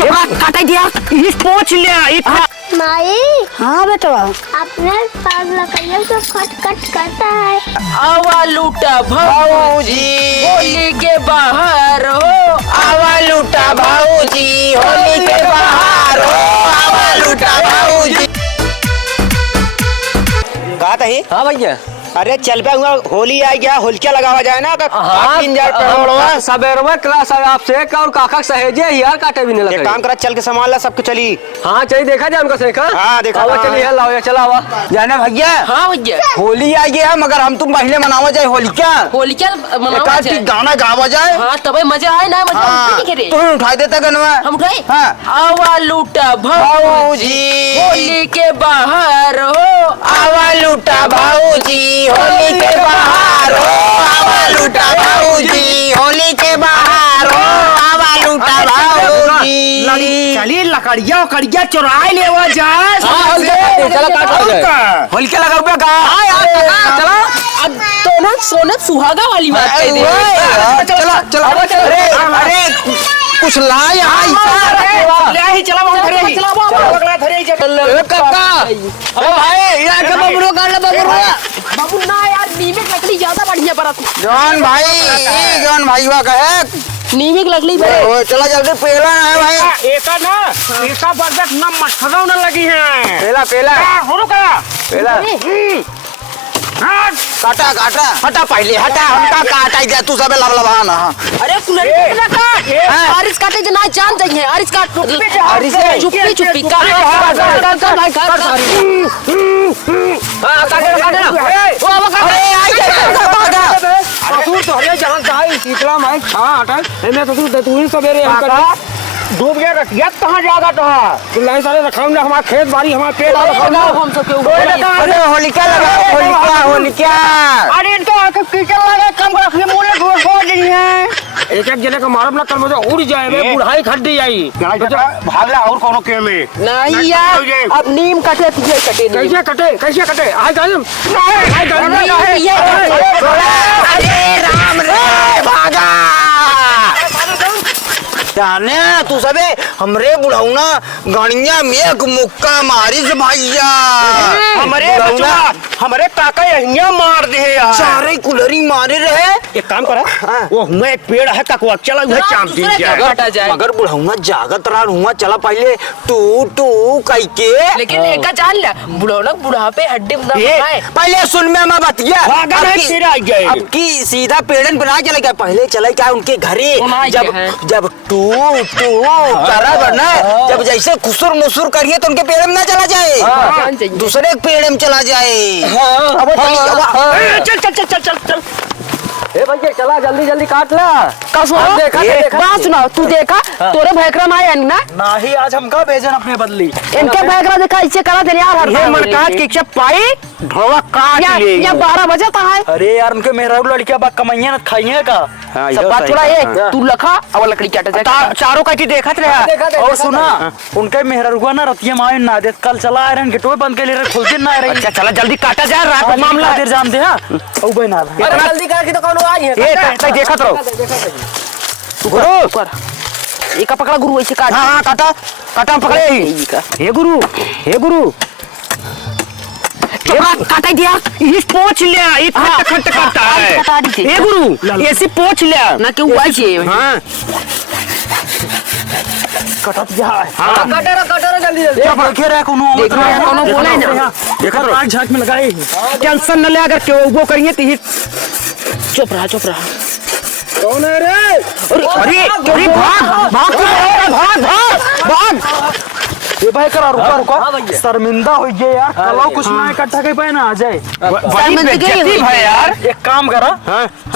काटा दिया पोछ लिया। माई। हाँ बेटा अपने पास लकड़ियों से कट कट करता है। आवा लूटा भाऊजी होली के बाहर हो, आवा लूटा भाऊजी होली के बाहर हो, आवा लूटा भाऊजी। कहा था ही? हाँ भैया। अरे चल पे होली आ गया, होलिका लगावा जाए ना। सबेरवा क्लास आपसे और काका सहेजे यार काटे भी नहीं लगे। काम करा, चल के संभाल ला सबको। चली हाँ चलिए देखा जाए उनका सेका। हाँ देखा। चलिए लाओ या चला हुआ जाने भैया। हाँ भैया होली आ गया मगर हम तुम पहले मनावा जाए होलिका। होलिका मनावा जाए, गाना गावा जाए। हाँ तबे मजा आए ना। मजा तुम उठा देता गनवा। हम उठाए। हाँ। आवा लूटा भाऊजी होली के बाहर हो, आवा लूटा भाऊजी होली के बाहर हो, आवा लूटा भाऊजी होली के बाहर हो, आवा लूटा भाऊजी। चलिए लकड़िया उकड़िया चुराए ले वो जा। होलिका लगा रुपया का। चलो अब तो ना सोने सुहागा वाली बात कह दे। चला चला। अरे कुछ ला यहाँ ही चला बाबू ना यार नीमे की लकड़ी ज्यादा बढ़िया पड़ा। जॉन भाई हुआ कहे नीमे की लकड़ी चला जल्दी पेला है भाई। एका बरगद ना मटखरा न लगी है। पेला पेला पेला काटा काटा हटा पहले हटा हमका काटा दे तू सबे लबलबा ना। अरे आरिस काटे जना जान चाहिए। आरिस काट आरिस चुप्पी चुप्पी काट भाई काट। हां काटे ना ओ अब काटे आई जा तू तो हरिया जान चाहे शीतला मैं। हां हटा मैं तो तू ही सवेरे हम कर डूब गया। रखिया कहां जाएगा तो लाइन सारे रखाऊं ना। हमारा खेत बाड़ी हमारा पेड़ हम सब के ऊपर। अरे होलिका लगा होलिका। अरे इनका आंखें कीचड़ लगा कम रखिए मोले छोड़ दी है। एक एक जने का मारब ना कर मुझे उड़ जाए मैं बुढ़ाई खड्डी जाई भागला और कोनो के में नहीं यार अब नीम कटे कटे कैसे कटे आए गायम अरे राम रे भागा जाने तू सबे हमरे बुढ़ाऊना गाड़िया में एक मुक्का मारिस भैया। हमरे बचवा हमरे काका यहिया मार दे यार। सारे कुलरी मारे रहे। एक काम करा वो हुआ एक पेड़ है ककवा चला उधर चाम दिन जाए। मगर बुढ़ाऊना जागत रहा हुआ चला पहले टू टू कई के। लेकिन एक का जान लिया बुढ़ौना बुढ़ापे हड्डी पहले सुन में मैं बतिया अब की सीधा पेड़न बना चले गया। पहले चले क्या उनके घरे जब टू टू करा बना जब जैसे खुसुर मुसुर करिए तो उनके पेड़ में ना चला जाए। दूसरे पेड़ में चला जाए। चल ए भैया चला जल्दी जल्दी काट ला। बात सुना तू देखा तोरे भैकरा में आया ना नहीं आज हमका भेजन अपने बदली। इनके भैकरा देखा इसे करा देने यार ये मन का किचप पाई ढोवा काट ले या 12 बजे ता है। अरे यार उनके मेहरा लड़कियां बा कमाइया न खाइए का। सब बात थोड़ा ये तू लखा और लकड़ी काट जाए चारों का देखत रहा। और सुना उनके मेहरा रुआ ना रतिया मावे ना दे कल चला आयरन गेटवे बंद के लिए खुलते ना रही। अच्छा चला जल्दी काटा जाए रात मामला देर जान दे। हां ओ बना जल्दी करके तो कौन आई है। ये तक देखत रहो गुरु पर एक पकड़ा गुरु ऐसे काट। हां काटा काटा पकड़े हे गुरु ये काटा दिया इस पोछ लिया ये खट करता है। हे गुरु ऐसे पोछ लिया ना क्यों आई छे। हां कटा दिया। हां कटरा जल्दी जल्दी क्या रखे रहा कोनो बोले ना देखा तो आग झांक में लगाए। टेंशन न ले अगर क्यों वो करिए तो चुप रहा कौन है रे। अरे भाग भाग भाग ये भाई करा रुका शर्मिंदा हो गए यार। कल कुछ ना इकट्ठा के पाए ना आ जाए भाई यार। एक काम करा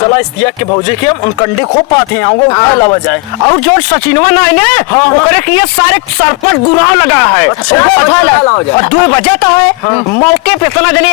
चला इस दिया के भौजे के हम उन कंडे खूब पाते हैं आऊंगा उठा लावा जाए। और जो सचिनवा ना है ना ओकरे के ये सारे सरपट गुराव लगा है। और 2 बजे तो है मौके पे इतना जने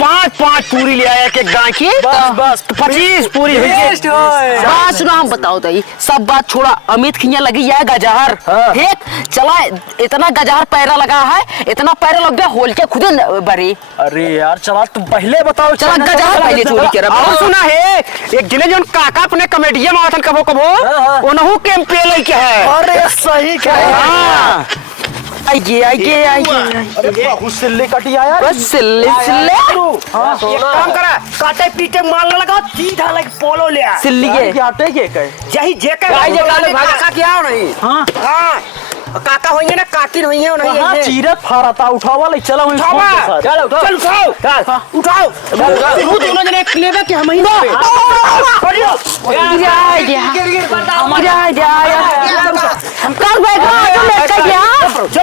5 पूरी ले आया एक गाय की, बस 25 पूरी हुई। बात सुनो, हम बताओ ताई, सब बात छोड़ा। अमित खिया लगी है गजहर, ठीक चला, इतना गजहर पैरा लगा है, इतना पैरा लग गया होल के खुद बरी। अरे यार चला तुम पहले बताओ, चला गजहर पहले चोरी कर। और सुना है एक जिले जो काका अपने कमेडिया में आवतन कबो कबो ओनहु कैंपे लेके है। अरे सही कह, आइए बहुत सिल्ली कटी आया बस सिल्ले सिल्ले एक काम करा, काटे पीटे माल न लगा, सीधा लग पोलो ले आ। सिल्ली के आटे के यही जेके भाई जे काका क्या हो नहीं। हां काका होंगे ना, काकिन होंगे नहीं। हां चीरत फारता उठावा ले, चलो उठाओ, चल उठाओ तू दोनों जने क्लेवे के हम ही पे कल बैठो तो लेके गया।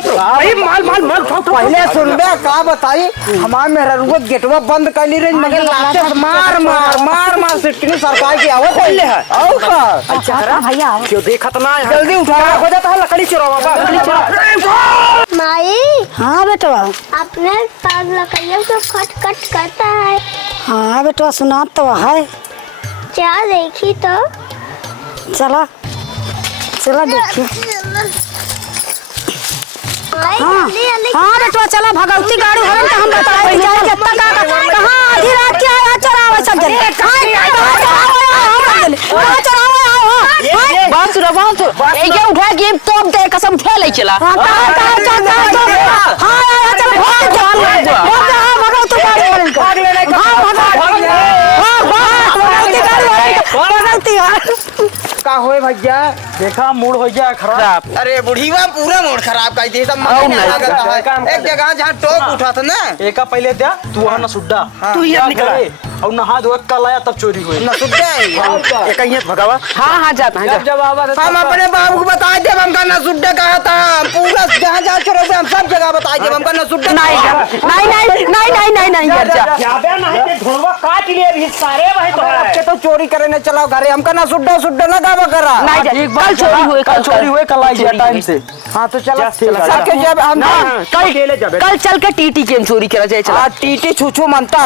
भाई माल पहले सुनबे का बताई, हमार मेहरुआ गेटवा बंद कर ली रे, मगर लाते मार सिटनी सरकार की आवत पहले है। और का अच्छा भैया क्यों देखत ना है, जल्दी उठा, हो जाता है लकड़ी चुरावा। माई हाँ बेटवा। अपने पास लकड़ियों से खट करता है। हाँ बेटवा सुना तो है। क्या देखी तो चला चला देखिए। हाँ बेटवा चला, भगवती गाड़ी हरन हम बताए जाए कहाँ आधी रात के आया चरावे सब जने। बात सुनो, बात ये उठा के तो दे कसम उठा ले चला। का होए भैया, देखा मूड हो गया खराब। अरे बुढ़ीवा पूरा मूड खराब कर दी सब। एक जगह जहाँ टोक उठा था ना, एका पहले दिया तू वहां ना सुड्डा, तू ये निकला और नहा धो कल आया तब चोरी हुई ना सुन जाए एक ही भगावा। हाँ जाता है। जब आवा हम अपने बाबू को बता दे, हमका ना सुड्डा कहा था, पूरा जहाँ जहाँ चोरोगे हम सब जगह बता दे, हमका ना सुड्डा नहीं कर जा। जाबे ना है ढोलवा काट लिए भी सारे भाई तो के तो चोरी करे न चलाओ घरे, हमका ना सुड्डा ना गावा करा। नहीं जा, एक बार चोरी हुए, कल चोरी हुए, कल आई जा टाइम से। हाँ तो चलो चला। सबके जब हम कल खेले जाबे, कल चल के टीटी गेम चोरी करा जाए। चला टीटी छूछू मनता।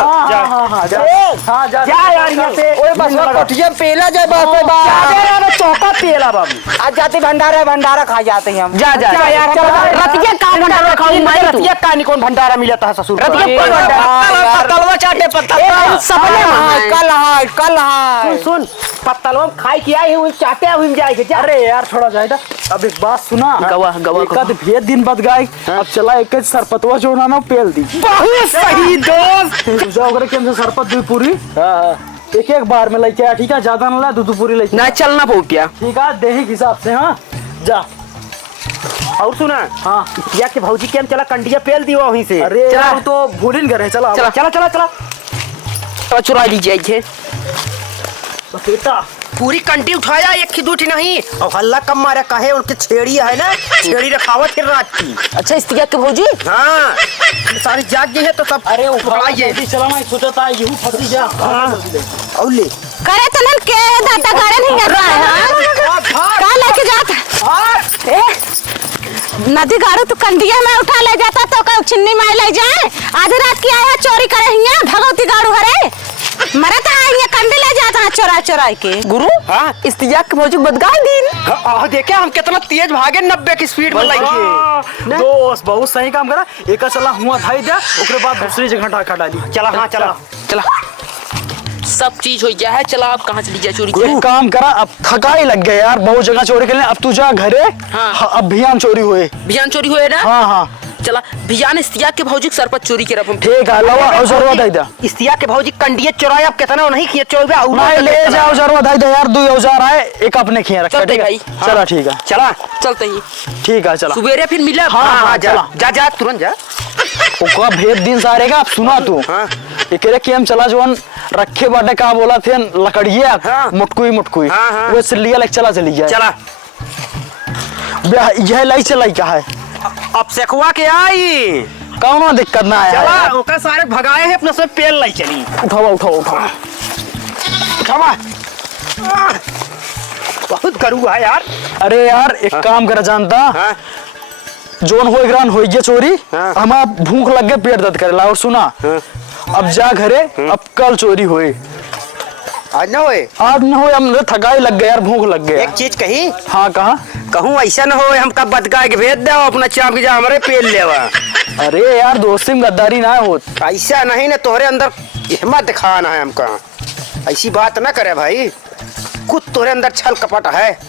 हाँ जा यार यहाँ से ओए बस कोठिया पेला जाए बस चौका पेला बाबू। आज जाते भंडारा खा जाते हैं हम। जा यार रतिया का भंडारा खाऊं मैं तू। रतिया का नहीं कौन भंडारा मिलता है ससुर रतिया कौन भंडारा? पत्तलवा चाटे पत्तलवा सबने कल है सुन पत्तलवा खाई के आई हूं, चाटे हुई जाए। अरे यार थोड़ा जाएगा। अब एक बात सुना, गवाह एक भेद दिन बद गए, अब चला एक सरपतवा जो ना पेल दी। बहुत सही दोस्त। जाओ के हमसे सरपत दी पूरी एक बार में लेके आया, ठीक है, ज्यादा ना ला, दो पूरी लेके ना चलना पौपिया। ठीक है, देही के हिसाब से। हाँ जा। और सुना, हाँ या के भौजी के हम चला कंडिया पेल दियो वहीं से। अरे चला। यार तो भूलिन घर है, चला चला चुरा लीजिए। बेटा पूरी कंटी उठाया, एक की दूठी नहीं। और हल्ला कम मारे कहे उनके छेड़ी है ना, छेड़ी रखावत फिर रात की। अच्छा इस्तिया के भौजी हाँ सारी जाग गई है तो सब। अरे उठाइए चला, मैं सोचता है यूं फंसी जा। और ले करे तो नन के दादा गाड़े नहीं कर रहा है। कहाँ लेके जाता नदी गाड़ू तो कंडिया में उठा ले जाता तो का चिन्नी में ले जाए। आधी रात की आया चोरी करे हिया भगवती गाड़ू हरे मरे तो आइए कंडी ले जाता है चोरा के। गुरु हाँ इस्तिया के भौजी बदगाई दिन। देखे हम कितना तेज भागे, 90 की स्पीड में लगी। दोस्त बहुत सही काम करा। एक चला हुआ धाई दिया, उसके बाद दूसरी जगह ढाका डाली। चला हाँ चला सब चीज हो गया है। चला आप कहाँ चली जाए चोरी एक काम करा, अब थकाई लग गया यार, बहुत जगह चोरी के लिए। अब तू जा घरे। हाँ। अब भियान चोरी हुए। भियान चोरी हुए ना। हाँ चला भियान इस्तिया के भौजी सरपत चोरी के रकम। ठीक है, लवा और जरूरत है दा। इस्तिया के भौजी कंडिया चुराया, अब कितना नहीं किए चोरी और नहीं ले जाओ, जरूरत है दा यार। 2 औजार आए, एक अपने खिया रखा। चलते ठीक है भाई। चला, ठीक है चला चलते ही ठीक है चला। सुबेरे फिर मिले। हाँ, जा तुरंत जा। ओका भेद दिन सारेगा। अब सुना तू, एकरे के हम चला जोन रखे बाटे का बोला थे लकड़िया। हाँ। मुटकुई हाँ। वो सिलिया लेके चली जाए। चला यह लाई चलाई का है, अब सेखवा के आई। कौनो दिक्कत ना है। चला ओका सारे भगाए हैं, अपने से पेल लाई चली। उठाओ उठावा बहुत करू है यार। अरे यार एक काम कर जानता, हाँ? जोन हो ग्रान हो गया चोरी। हाँ। हमारा भूख लग गया, पेट दर्द करेला। और सुना, अब जा घरे, अब कल चोरी होए। आज ना होए। आज न होए, हमने थकाई लग गया यार, भूख लग गया। एक चीज कही, हाँ कहा? कहूँ ऐसा न हो हमका बदका के भेज दो अपना चाप के जा हमारे पेल लेवा। अरे यार दोस्ती में गद्दारी ना होत। ऐसा नहीं ना, तोहरे अंदर हिम्मत दिखाना है हमका। ऐसी बात ना करे भाई, कुछ तोहरे अंदर छल कपट है।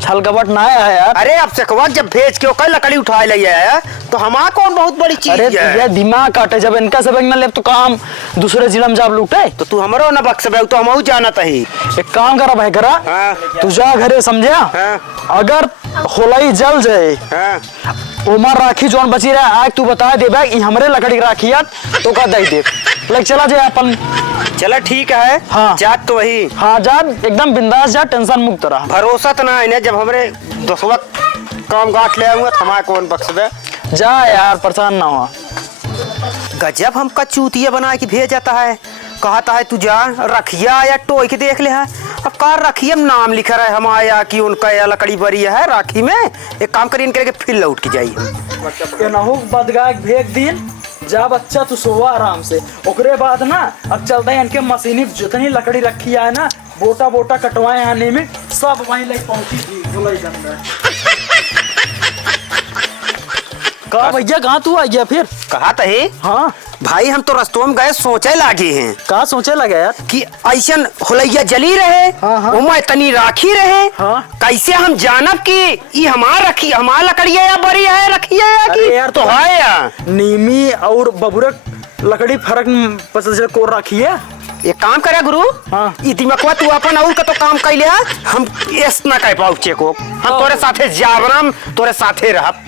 छल कपट ना है यार। अरे अब से जब भेज के कल लकड़ी उठा लिया है तो हमारा कौन बहुत बड़ी चीज अरे है। तुझे दिमाग काटे, जब इनका सब न ले तो काम दूसरे जिला में जाब लूटे। तो तू हमारो न बक्स तो हम जानत ही। एक काम करा भाई करा, हाँ। तू जा घरे समझा। हाँ। अगर होलाई जल जाए, हाँ। उमर राखी जोन बची रहा आज तू बता दे भाई हमरे लकड़ी राखी यार तो का दे दे लग चला जाए अपन। चला ठीक है। हाँ। जात तो वही। हाँ जा एकदम बिंदास जा, टेंशन मुक्त रहा। भरोसा तो ना है, जब हमरे दोस्तवा काम गांठ ले आऊंगा तो हमारा कौन बक्स दे। जा यार परेशान ना हुआ। गजब हमका चूतिया बना के भेज जाता है, कहता है तू जा रखिया या टोई के देख ले है। अब का रखिया में नाम लिखा रहा है हमारा कि उनका या लकड़ी बरी है राखी में। एक काम करिए इनके फिर लौट के जाइए। बदगा भेज दिन जा बच्चा तू सोवा आराम से। ओकरे बाद ना अब चलता है इनके मशीनी जितनी लकड़ी रखी है ना, बोटा बोटा कटवाए आने में सब वहीं ले पहुंची थी। कहा भैया कहाँ तू आ गया फिर? कहा तो है। हाँ भाई हम तो रस्तों में गए सोचे लागे हैं कहा सोचे लगे यार कि ऐसन होलैया जली रहे। हाँ, हाँ। उमा तनी राखी रहे। हाँ। कैसे हम जानब कि ये हमार रखी हमार लकड़ी है या बरी है रखी है या अरे यार तो है या नीमी और बबूरक लकड़ी फर्क पता चले को रखी है। एक काम करे गुरु। हाँ। ई दिमागवा तू अपन और का तो काम कैले है, हम एस ना कह पाऊ चेको। हम तोरे साथे जावरम तोरे साथे रहब।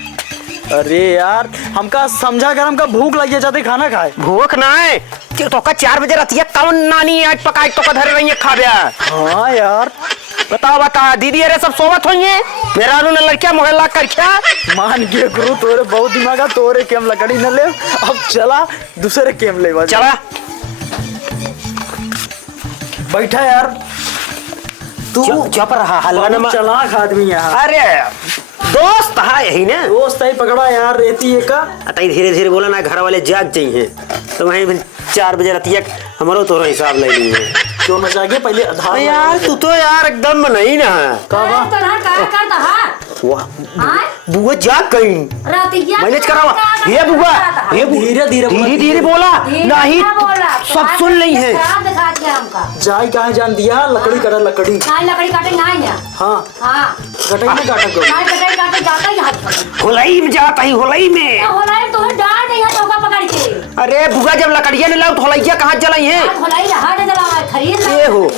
अरे यार हमका समझा कर, हमका भूख लगी है, जाते खाना खाए। भूख ना है कि तो का 4 बजे रतिया कौन नानी आज पकाई तो का धर रही है खाबे। हाँ यार बता दीदी अरे सब सोवत होंगे। मेरा नु लड़किया मोहल्ला कर क्या मान गए गुरु, तोरे बहुत दिमाग है, तोरे केम लकड़ी न ले। अब चला दूसरे केम ले। चला बैठा यार तू चुप रहा हलवा न चलाक आदमी यहाँ। अरे दोस्त है यही ना। दोस्त ही पकड़ा यार रेती है का। अतई धीरे धीरे बोला ना, घर वाले जाग चाहिए तो वहीं 4 बजे रतिया हमारो तोरा हिसाब ले लिए। क्यों न जागे पहले आधार यार तू तो यार एकदम नहीं ना। बुआ जाग गई मैनेज करावा। ये बुआ ये धीरे धीरे बोला नहीं सब सुन रही है। जाई कहाँ जान दिया लकड़ी कटा लकड़ी। हाँ कटाई में काटा होलाई में जाता ही होलाई में। अरे बुआ जब लकड़िया ने लाओ तो होलैया कहाँ जलाई है। ये हो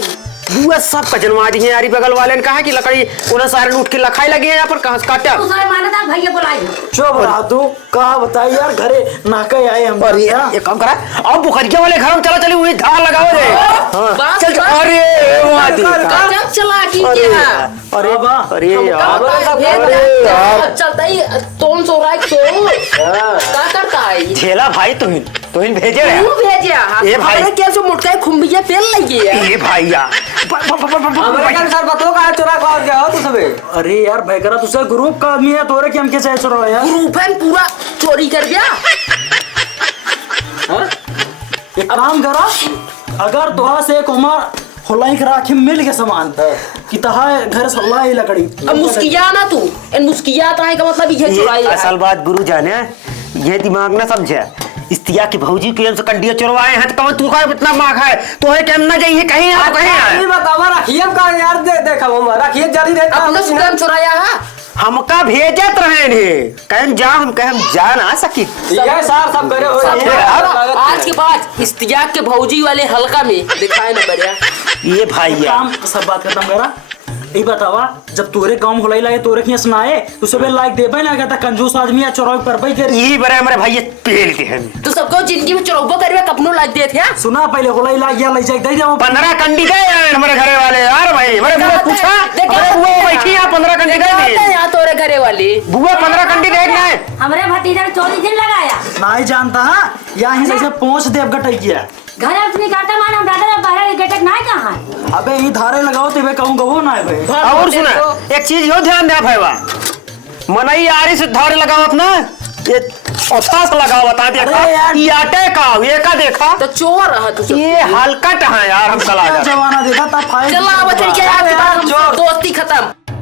बुआ सब का जनवा दी है यारी बगल वाले ने कहा कि लकड़ी उन्हें सारे लूट के लखाई लगी है यहाँ पर कहाँ से काटा। चुप रहा तू कहा बताई यार घरे नाके आए हम। और ये काम करा अब बुखरिया वाले घर में चला चली हुई धार लगाओ रे। हाँ। चल अरे अरे वाह अरे यार चलता ही तोन सो रहा है क्या करता है झेला भाई तुम भेजे रहे तू भेजे। हाँ ये भाई कैसे मुटका खुम्बिया पेल लगी है। ये भाईया अरे यार भैकरा तुझसे ग्रुप का आदमी है, तोरे क्या चाहे चुरा यार। ग्रुप है पूरा चोरी कर गया। एक काम करा, अगर तोहा से एक उमर होलाई के राखी मिल के सामान कि तहा घर सल्ला ही लकड़ी। अब मुस्किया ना तू इन मुस्किया तो है का मतलब ये चुराई। असल बात गुरु जाने ये दिमाग ना समझे। इस्तिया की भौजी के से कंडिया चुरवाए हैं तो तू का इतना मांग है तो है केम ना जाइए कहीं आप कहीं नहीं बतावा रखिए का यार देखा वो रखिए जारी रहता अपने सुगम चुराया है। हमका भेजत रहे ने कहीं जा हम कहीं जा ना सकी। ये सार सब करे हो आज के बाद इस्तियाक के भौजी वाले हल्का में दिखाए ना बढ़िया। ये भाई काम सब बात खत्म करा। यही बतावा जब तोरे काम होलाई लागे तोरे किया सुनाए तो सबे लाइक दे भाई ना कहता कंजूस आदमी है चोराई पर भाई कर यही बड़े हमारे भाई पेल के हैं तो सबको जिंदगी में चुराबो करवे कपनो लाइक दे थे। सुना पहले होलाई लाग गया ले जाए दे दे 15 कंडी दे हमारे घरे वाले यार भाई हमारे बुआ पूछा अरे बुआ बैठी है 15 कंडी दे दी यहां तोरे घरे वाली बुआ 15 कंडी देखना है। हमरे भतीजा ने 24 दिन लगाया नहीं जानता है यहीं से पहुंच देव गटई किया घर अपनी काटा मान हम दादा बाहर गेटक नहीं कहां है। अबे ही धारे लगाओ तेरे कहूंगा वो ना है भाई। और सुना एक चीज हो ध्यान दे भाईवा मनई आरी से धारे लगाओ अपना ये औसास लगा बता देखा अरे यार। ये आटे का ये का देखा तो चोर रहा तू ये हलकट है यार हम चला जमाना देखा था फाइल चला अब तेरी क्या दोस्ती खत्म।